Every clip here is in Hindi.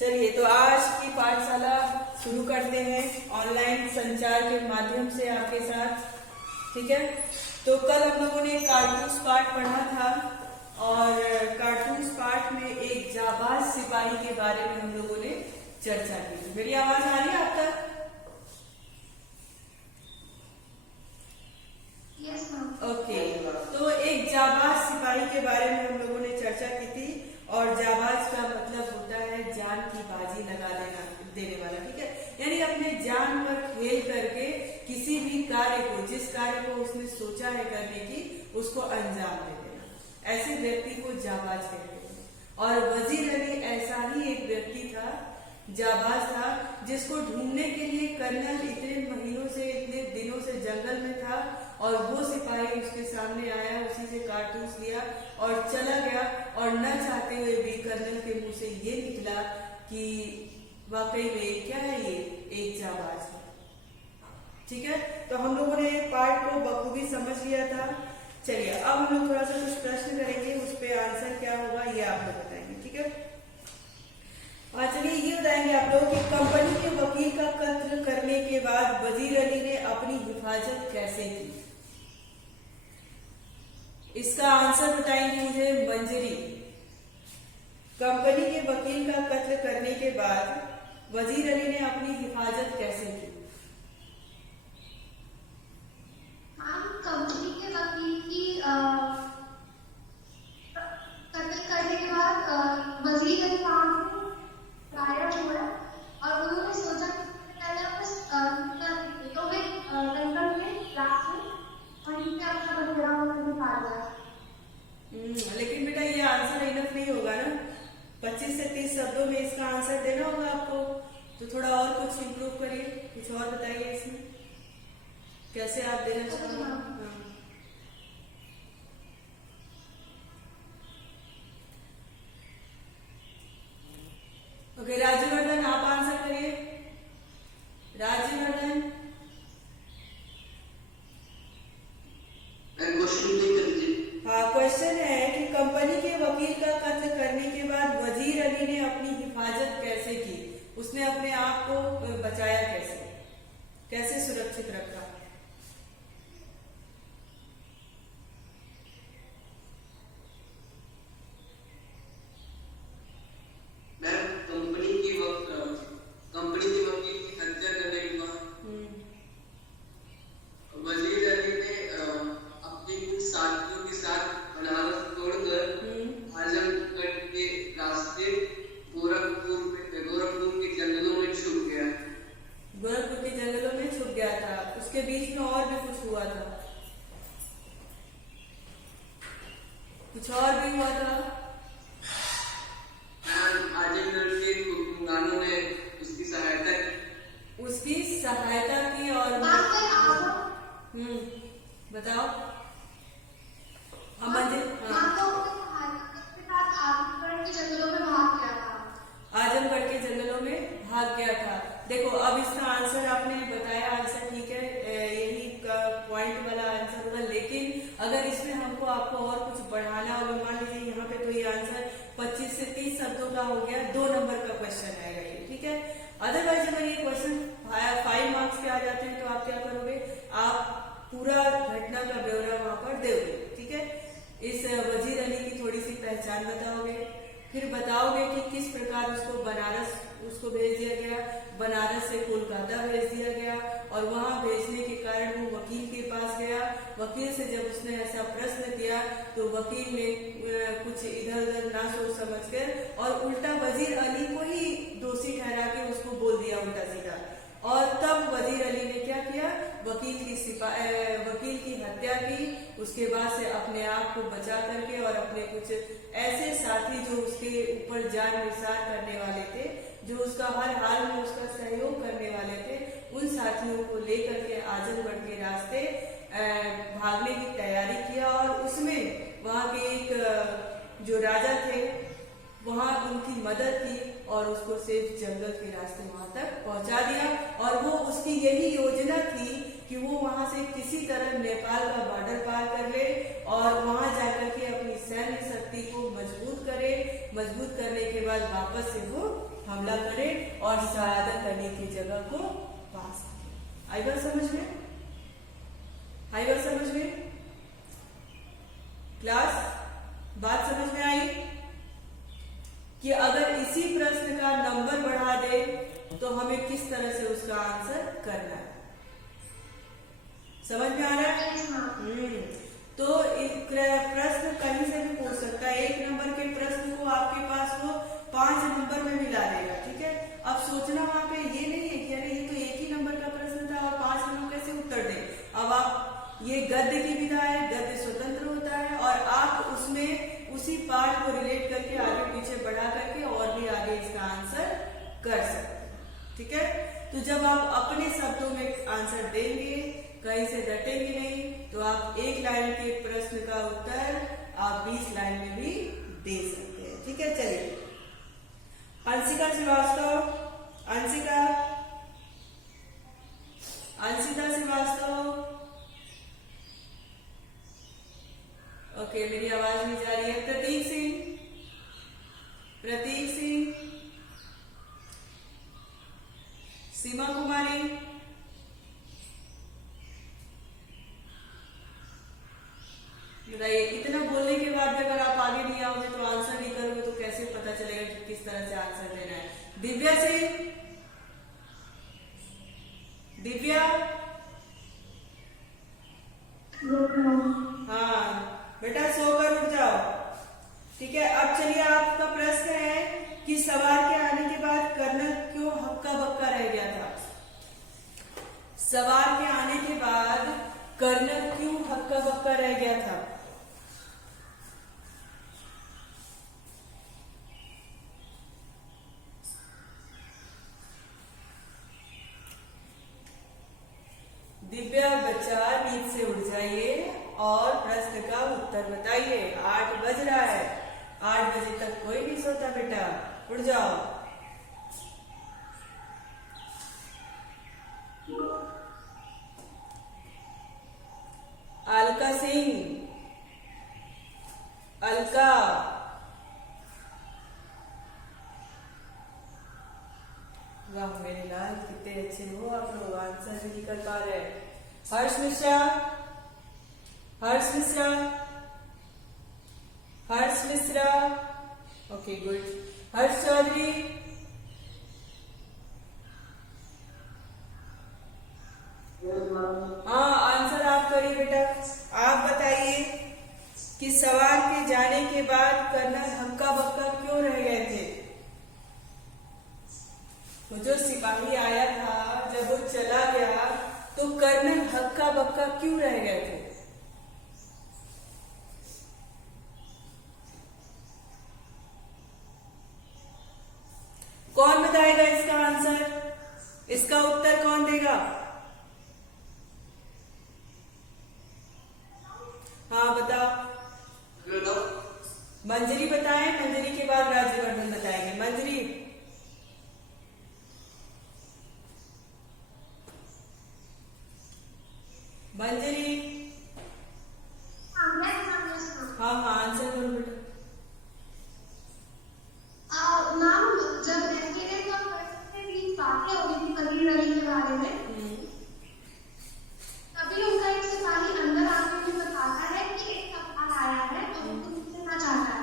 चलिए तो आज की पाठशाला शुरू करते हैं ऑनलाइन संचार के माध्यम से आपके साथ। ठीक है, तो कल हम लोगों ने कार्टून्स पाठ पढ़ा था और कार्टून्स पाठ में एक जाबाज सिपाही के बारे में हम लोगों ने चर्चा की थी। मेरी आवाज आ रही है आप तक? ओके, तो एक जाबाज सिपाही के बारे में हम लोगों ने चर्चा की थी और जाबाज का मतलब होता है जान की बाजी लगा देने वाला। ठीक है, यानी अपने जान पर खेल करके किसी भी कार्य को, जिस कार्य को उसने सोचा है करने की, उसको अंजाम दे देना, ऐसे व्यक्ति को जाबाज कहते हैं। और वजीर अली ऐसा ही एक व्यक्ति था, जाबाज था, जिसको ढूंढने के लिए कर्नल इतने महीनों से, इतने दिनों से जंगल में था और वो सिपाही उसके सामने आया, उसी से कारतूस लिया और चला गया। और न चाहते हुए भी कर्नल के मुंह से ये निकला कि वाकई में क्या है, ये एक जाबाज है। ठीक है, तो हम लोगों ने पार्ट को बखूबी समझ लिया था। चलिए अब हम लोग थोड़ा सा कुछ प्रश्न करेंगे, उस पर आंसर क्या होगा ये आप लोग बताएंगे। ठीक है, चलिए ये बताएंगे आप लोग कि कंपनी के वकील का कत्ल करने के बाद वजीर अली ने अपनी हिफाजत कैसे की। इसका आंसर बताएंगे मुझे मंजरी। कंपनी के वकील का कत्ल करने के बाद वजीर अली ने अपनी हिफाजत कैसे की? कंपनी के वकील की कत्ल करने के बाद वजीर अली गायब हुआ और उन्होंने सोचा पहले तो वे जंगल में रात में वहीं पे अपना बसेरा निकाल दिया। लेकिन बेटा ये आंसर इनफ नहीं होगा ना, 25 से 30 शब्दों में इसका आंसर देना होगा आपको। तो थोड़ा और कुछ इम्प्रूव करिए, कुछ और बताइए इसमें कैसे आप देना चाहते हैं। ओके, राज्यवर्धन आप आंसर करिए। राज्यवर्धन हाँ, क्वेश्चन है कि कंपनी के वकील का कत्ल करने के बाद वजीर अली ने अपनी हिफाजत कैसे की, उसने अपने आप को बचाया कैसे सुरक्षित रखा। उसके बीच में और भी कुछ हुआ था, कुछ और भी हुआ था। आजमगढ़ के हुक्मरानों ने उसकी सहायता की और बताओ। आजमगढ़ के जंगलों में भाग गया था। देखो अब इसका आंसर आपने बताया, आंसर ठीक है, यही पॉइंट वाला आंसर होगा। लेकिन अगर इसमें हमको आपको और कुछ बढ़ाना होगा, मान लीजिए यहाँ पे तो ये आंसर 25 से 30 शब्दों का हो गया, 2 नंबर का क्वेश्चन आएगा ये। ठीक है, अदरवाइज अगर ये क्वेश्चन 5 मार्क्स के आ जाते हैं तो आप क्या करोगे, आप पूरा घटना का ब्यौरा वहां पर दोगे। ठीक है, इस वजीर अली की थोड़ी सी पहचान बताओगे, फिर बताओगे कि किस प्रकार उसको भेज दिया गया, बनारस से कोलकाता भेज दिया गया और वहां भेजने के कारण वो वकील के पास गया। वकील से जब उसने ऐसा प्रश्न किया तो वकील ने कुछ इधर उधर ना सोच समझ कर और उल्टा वजीर अली को ही दोषी ठहरा के उसको बोल दिया उल्टा सीधा। और तब वजीर अली ने क्या किया, वकील की हत्या की। उसके बाद से अपने आप को बचा करके और अपने कुछ ऐसे साथी जो उसके ऊपर जान निसार करने वाले थे, जो उसका हर हाल में उसका सहयोग करने वाले थे, उन साथियों को लेकर के आजमगढ़ के रास्ते भागने की तैयारी किया। और उसमें वहां के एक जो राजा थे वहां उनकी मदद की और उसको सिर्फ जंगल के रास्ते वहां तक पहुंचा दिया। और वो उसकी यही योजना थी कि वो वहां से किसी तरह नेपाल का बॉर्डर पार कर ले और वहां जाकर के अपनी सैन्य शक्ति को मजबूत करे। मजबूत करने के बाद वापस से वो हमला करे और शहादत अली की जगह को पास करे। आई बात समझ में? आई बात समझ में? क्लास बात समझ में आई कि अगर इसी प्रश्न का नंबर बढ़ा दे तो हमें किस तरह से उसका आंसर करना है, समझ में आ रहा है? तो प्रश्न कहीं से भी पूछ सकता है। 1 नंबर के प्रश्न को आपके पास वो 5 नंबर में मिला देगा, ठीक है। अब सोचना वहां पे ये नहीं है कि अरे ये तो 1 ही नंबर का प्रश्न था और 5 नंबर कैसे उत्तर दे। अब आप ये गद्य की विधा है, गद्य स्वतंत्र होता है और आप उसमें उसी पार्ट को रिलेट करके आगे पीछे बढ़ा करके और भी आगे इसका आंसर कर सकते हैं, ठीक है। तो जब आप अपने शब्दों में आंसर देंगे, कहीं से डटेंगे नहीं, तो आप 1 लाइन के प्रश्न का उत्तर आप 20 लाइन में भी दे सकते हैं, ठीक है। चलिए अंशिका श्रीवास्तव, अंशिता श्रीवास्तव, ओके मेरी आवाज नहीं जा रही है। प्रतीक सिंह, सीमा कुमारी, बताइए इतना बोलने के बाद भी अगर आप आगे नहीं आओगे तो आंसर नहीं करोगे तो कैसे पता चलेगा कि किस तरह से आंसर देना है। दिव्या हाँ बेटा सोकर उठ जाओ, ठीक है। अब चलिए आपका प्रश्न है कि सवार के आने के बाद कर्नल क्यों हक्का बक्का रह गया था। सवार के आने के बाद कर्नल क्यों हक्का बक्का रह गया था? दिव्या बच्चा नींद से उठ जाइए और प्रश्न का उत्तर बताइए। 8 बज रहा है, 8 बजे तक कोई नहीं सोता बेटा, उठ जाओ। अलका सिंह, अलका, वाह मेरे लाल कितने अच्छे हो आप लोग, आंसर नहीं कर पा रहे। हर्ष मिश्रा, ओके गुड। हर्ष चौधरी, हाँ आंसर आप करिए बेटा। आप बताइए कि सवार के जाने के बाद कर्नल हक्का बक्का क्यों रह गए थे? तो जो सिपाही आया था जब वो चला गया तो कर्नल हक्का बक्का क्यों रह गए थे? कौन बताएगा इसका आंसर? इसका उत्तर कौन देगा? हाँ बताओ। मंजरी बताएं, मंजरी के बाद राज्यवर्धन बताएंगे। मंजरी, हाँ हाँ आंसर करो बेटा। मैम जब एसकेएस और कर्नल के बीच बातें हो रही थी वजीर अली के बारे में, तभी उनका एक सिपाही अंदर आके उन्हें बताता है कि एक सवाल आया है तो उनको पूछना चाहता है।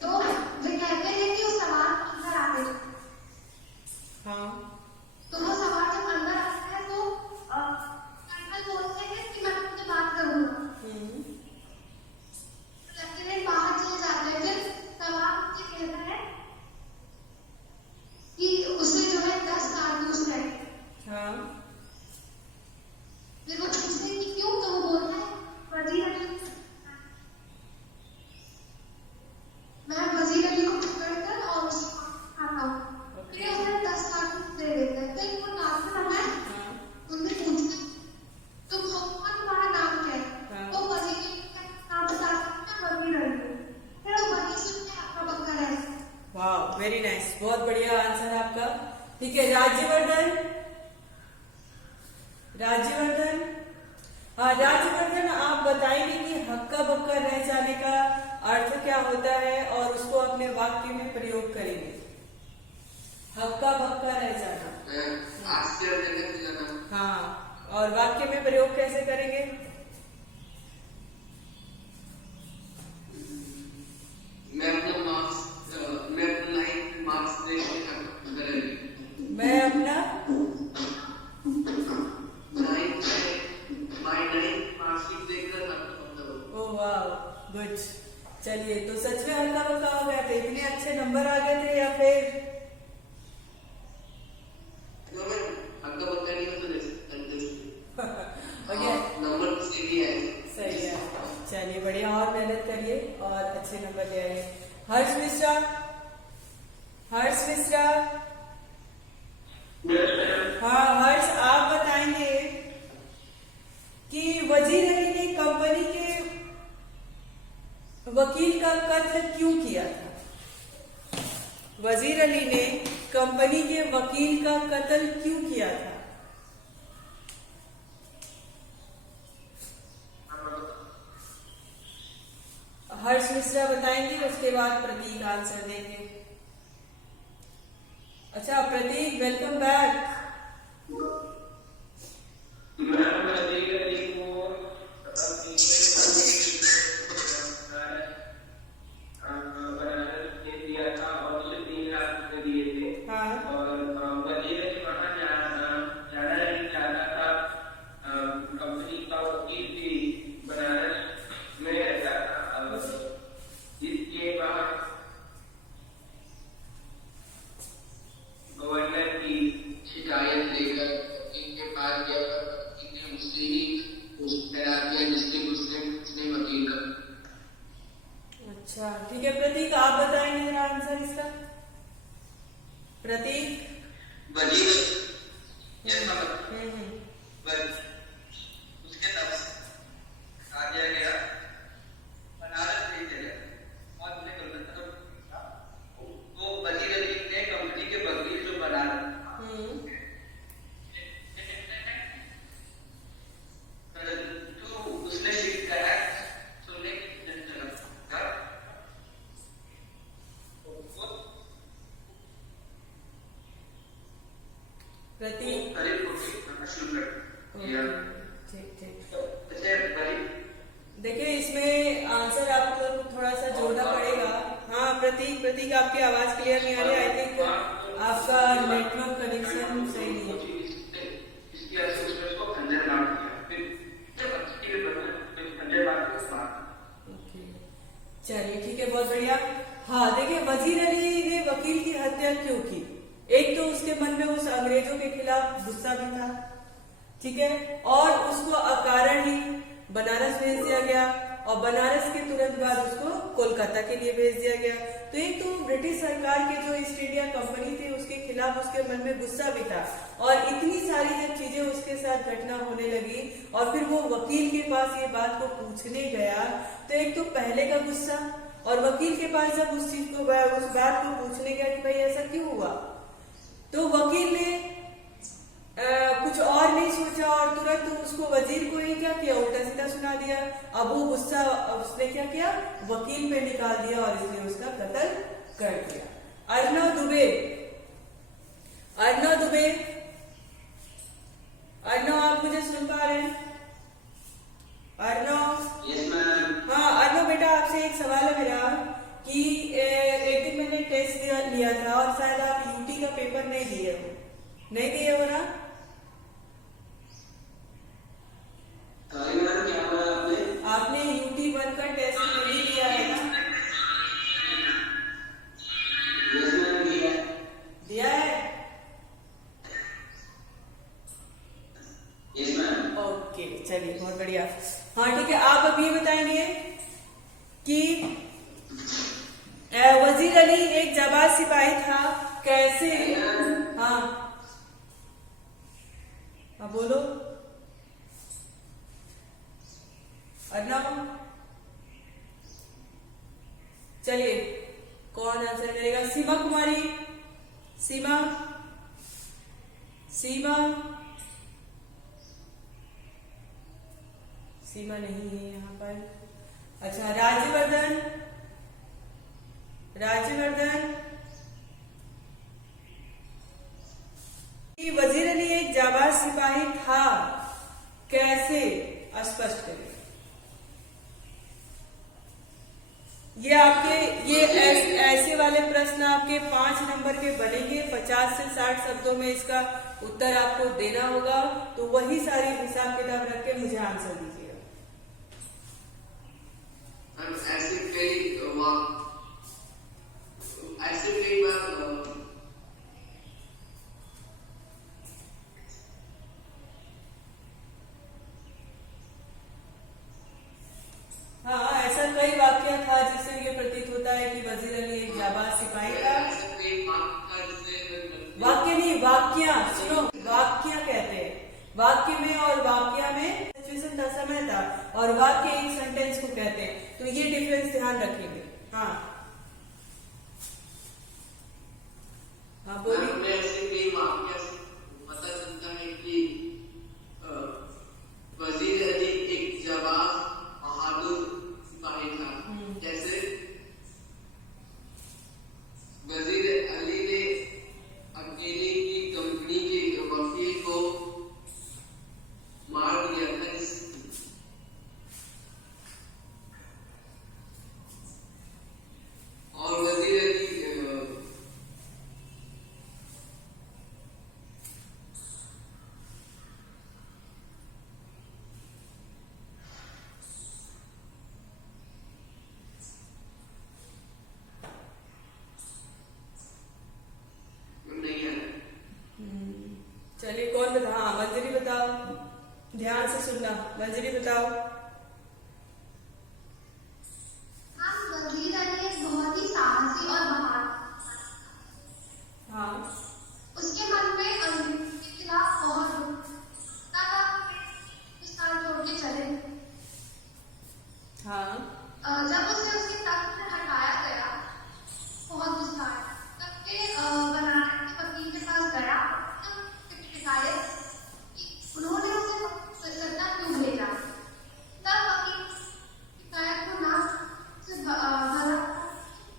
तो वे कहते हैं कि उस सवाल अंदर आते थे। हाँ तो वो सवाल जब अंदर आता है तो कर्नल बोलते हैं कि मैं तुमसे बात करूंगा। लेफ्टिनेंट बाहर चले जाते हैं, फिर सवाल मुझे कहता है कि उसे जो है 10 कारतूस है। हाँ फिर वो पूछते हैं कि क्यों, तो वो बोलता है वजीर अली, मैं वजीर अली को पकड़कर और उसको खाता हूँ। फिर उन्हें 10 कारतूस दे देता है। फिर वो डॉक्टर है उनसे पूछते तुम तुम्हारा नाम क्या है? वो वजीर अली का नाम बताते हैं वजीर अली। फिर वो वजीर से हक्का बक्का रहता है। वाह वेरी नाइस, बहुत बढ़िया आंसर आपका। ठीक है राज्यवर्धन, हाँ राज्यवर्धन आप बताएंगे कि हक्का बक्का रह जाने का अर्थ क्या होता है और उसको अपने वाक्य में प्रयोग करेंगे। हक्का बक्का रह जाना, आश्चर्यजनक जाना। हाँ, और वाक्य में प्रयोग कैसे करेंगे? मैं अपना नाइन्थ मार्क्स देखने मैं अपना नाइन्थ मार्क्स देखकर ओ वाह गुड। चलिए, तो सच में हल्का बल्का हो गया था? इतने अच्छे नंबर आ गए थे या फिर नंबर सही है? सही है। चलिए बढ़िया, और मेहनत करिए और अच्छे नंबर ले आइए। हर्ष मिश्रा, हर्ष मिश्रा, हाँ हर्ष, आप बताएंगे कि वजीर अली ने कंपनी के वकील का कत्ल क्यों किया था? वजीर अली ने कंपनी के वकील का कत्ल क्यों किया था? हर्ष मिश्रा बताएंगे, उसके बाद प्रतीक आंसर देंगे। अच्छा प्रतीक, वेलकम बैक। अच्छा ठीक है प्रतीक, आप बताएंगे जरा आंसर इसका। प्रतीक, वजीर उसके तब आ गया बनारस ले चले और उन्हें कलकत्ता वो वजीर अली ने कंपनी के वकील जो बनारस तो उसने कहा सुनने प्रतीक, ठीक ठीक। देखिए इसमें आंसर आपको थोड़ा सा जोड़ना पड़ेगा। हाँ प्रतीक, प्रतीक आपकी आवाज क्लियर नहीं आ रही। आई थिंक आपका नेटवर्क कनेक्शन सही नहीं है। चलिए ठीक है, बहुत बढ़िया। हाँ देखिए, वजीर अली ने वकील की हत्या क्यों की? एक तो उसके मन में उस अंग्रेजों के खिलाफ गुस्सा भी था, ठीक है, और उसको अकारण ही बनारस भेज दिया गया और बनारस के तुरंत बाद उसको कोलकाता के लिए भेज दिया गया। तो एक तो ब्रिटिश सरकार के जो ईस्ट इंडिया कंपनी थी उसके खिलाफ उसके मन में गुस्सा भी था, और इतनी सारी जब चीजें उसके साथ घटना होने लगी और फिर वो वकील के पास ये बात को पूछने गया, तो एक तो पहले का गुस्सा, और वकील के पास जब उस चीज को उस बात को पूछने गया कि भाई ऐसा क्यों हुआ, तो वकील ने कुछ और नहीं सोचा और तुरंत उसको वजीर को ही क्या किया, उल्टा सीधा सुना दिया। अब वो गुस्सा उसने क्या किया, वकील पे निकाल दिया और इसलिए उसका कत्ल कर दिया। अर्नव दुबे, अर्नव दुबे, अर्नव आप मुझे सुन पा रहे हैं? अर्नव, हाँ अर्नव बेटा, आपसे एक सवाल है मेरा कि एक दिन मैंने टेस्ट लिया था और शायद आप यूटी का पेपर नहीं दिए हो ना? आपने यूटी 1 का टेस्ट नहीं दिया है ना? दिया है? ओके चलिए, बहुत बढ़िया। हाँ ठीक है, आप अब ये बताएंगे कि वजीर अली एक जाबाज सिपाही था, कैसे? हाँ अब बोलो अर्नव। चलिए कौन आंसर करेगा? सीमा कुमारी, सीमा, सीमा, सीमा नहीं है यहाँ पर। अच्छा राज्यवर्धन, राज्यवर्धन। वजीर अली एक जाबाज सिपाही था, कैसे? स्पष्ट करिए। ये आपके ऐसे वाले प्रश्न आपके 5 नंबर के बनेंगे। 50 से 60 शब्दों में इसका उत्तर आपको देना होगा, तो वही सारी हिसाब किताब रख के मुझे आंसर दीजिएगा। ऐसे कई बार हाँ, ऐसा कई वाक्य था जिससे ये प्रतीत होता है कि वजीर अली एक जाबाज सिपाही था। वाक्य नहीं, वाक्य सुनो, वाक्य कहते हैं। वाक्य में और वाक्य में सिचुएशन का समय था, और वाक्य एक सेंटेंस को कहते हैं, तो ये डिफरेंस ध्यान रखेंगे। हाँ हाँ बोलिए। ऐसे कई वाक्य से पता चलता है कि वजीर अली एक जाबाज बहादुर सिपाही था। जैसे वजीर अली ने अकेले की कंपनी के वकील को मार दिया था। और वजीर अली चलिए कौन बता? हाँ मंजरी बताओ, ध्यान से सुनना। मंजरी बताओ। हाँ, वजीर अली एक बहुत ही साहसी और बहादुर। हाँ उसके मन में अंग्रेजों के खिलाफ बहुत हिंदुस्तान छोड़ के चले। हाँ जब उसे उसके तख्त से हटाया गया, बहुत गुस्सा आया। तब के बनारस के वकील के पास गया, शिकायत की उन्होंने उसे कलकत्ता क्यों भेजा। तब वकील शिकायत को नाम से भरा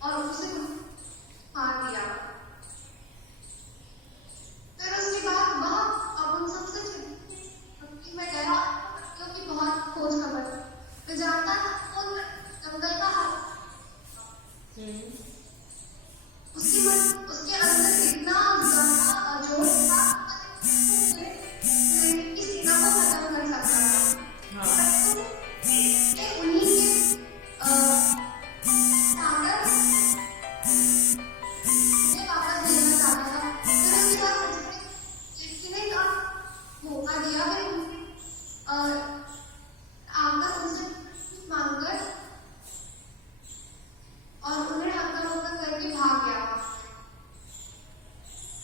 और उसे मार दिया। फिर उसके बाद वह अब उन सबसे वकील में गया, क्योंकि बहुत खोज खबर मैं जानता था कौन जंगल का हाल। उसके अंदर इतना ज्यादा जोश था कि सेना को खत्म कर सकता था। उन्हीं के सागर मुझे वापस लेना चाहता था। फिर उसके बाद किसी का मौका दिया, फिर आकर उनसे मांगकर और उन्हें हत्या होकर करके भाग गया।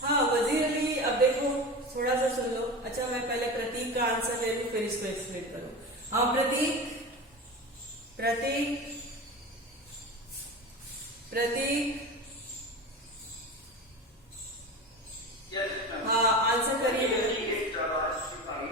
हाँ वजीर अली, अब देखो थोड़ा सा सुन लो। अच्छा मैं पहले प्रतीक का आंसर ले लूं, फिर इसको एक्सप्लेन करूं। हाँ प्रतीक, प्रतीक, प्रतीक। हाँ आंसर करिए। एक जाबाज सिपाही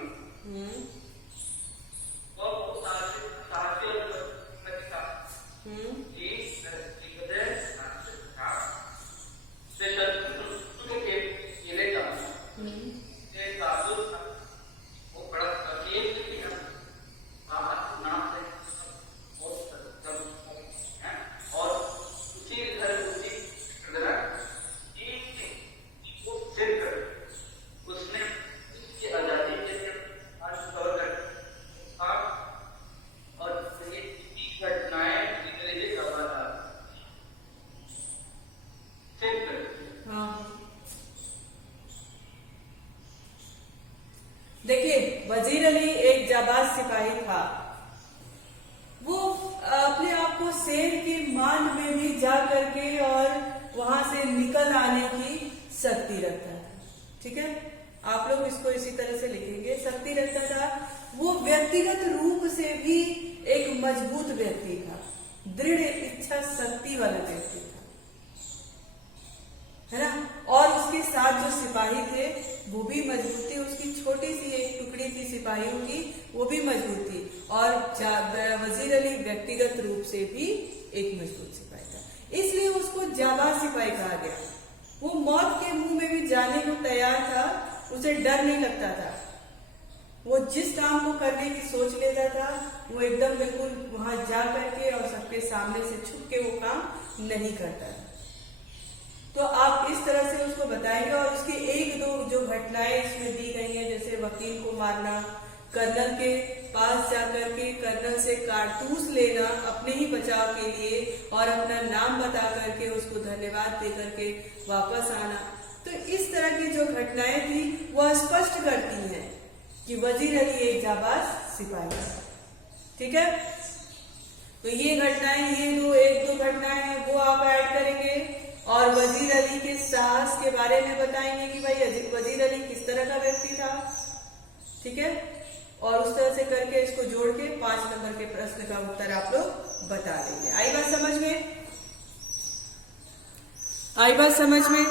देखिए वजीर अली एक जाबाज सिपाही था। वो अपने आप को शेर के मान में भी जा करके और वहां से निकल आने की शक्ति रखता था। ठीक है, आप लोग इसको इसी तरह से लिखेंगे, शक्ति रखता था। वो व्यक्तिगत रूप से भी एक मजबूत व्यक्ति था, दृढ़ इच्छा शक्ति वाला व्यक्ति था, है ना। और उसके साथ जो सिपाही थे वो भी मजबूत थे। उसकी छोटी सी एक टुकड़ी थी सिपाहियों की, वो भी मजबूत थी। और वजीर अली व्यक्तिगत रूप से भी एक मजबूत सिपाही था, इसलिए उसको जाबाज सिपाही कहा गया। वो मौत के मुंह में भी जाने को तैयार था, उसे डर नहीं लगता था। वो जिस काम को करने की सोच लेता था वो एकदम बिल्कुल वहां जा करके और सबके सामने से छुप के वो काम नहीं करता था। तो आप इस तरह से उसको बताएंगे और उसकी एक दो जो घटनाएं इसमें दी गई हैं, जैसे वकील को मारना, कर्नल के पास जाकर के कर्नल से कारतूस लेना अपने ही बचाव के लिए और अपना नाम बता करके उसको धन्यवाद दे करके वापस आना। तो इस तरह की जो घटनाएं थी वह स्पष्ट करती हैं कि वजीर अली एक जाबाज सिपाही था। ठीक है, तो ये घटनाएं, ये एक दो घटनाएं हैं वो आप ऐड करेंगे और वजीर अली के साहस के बारे में बताएंगे कि भाई वजीर अली किस तरह का व्यक्ति था। ठीक है, और उस तरह से करके इसको जोड़ के 5 नंबर के प्रश्न का उत्तर आप लोग बता देंगे। आई बात समझ में? आई बात समझ में?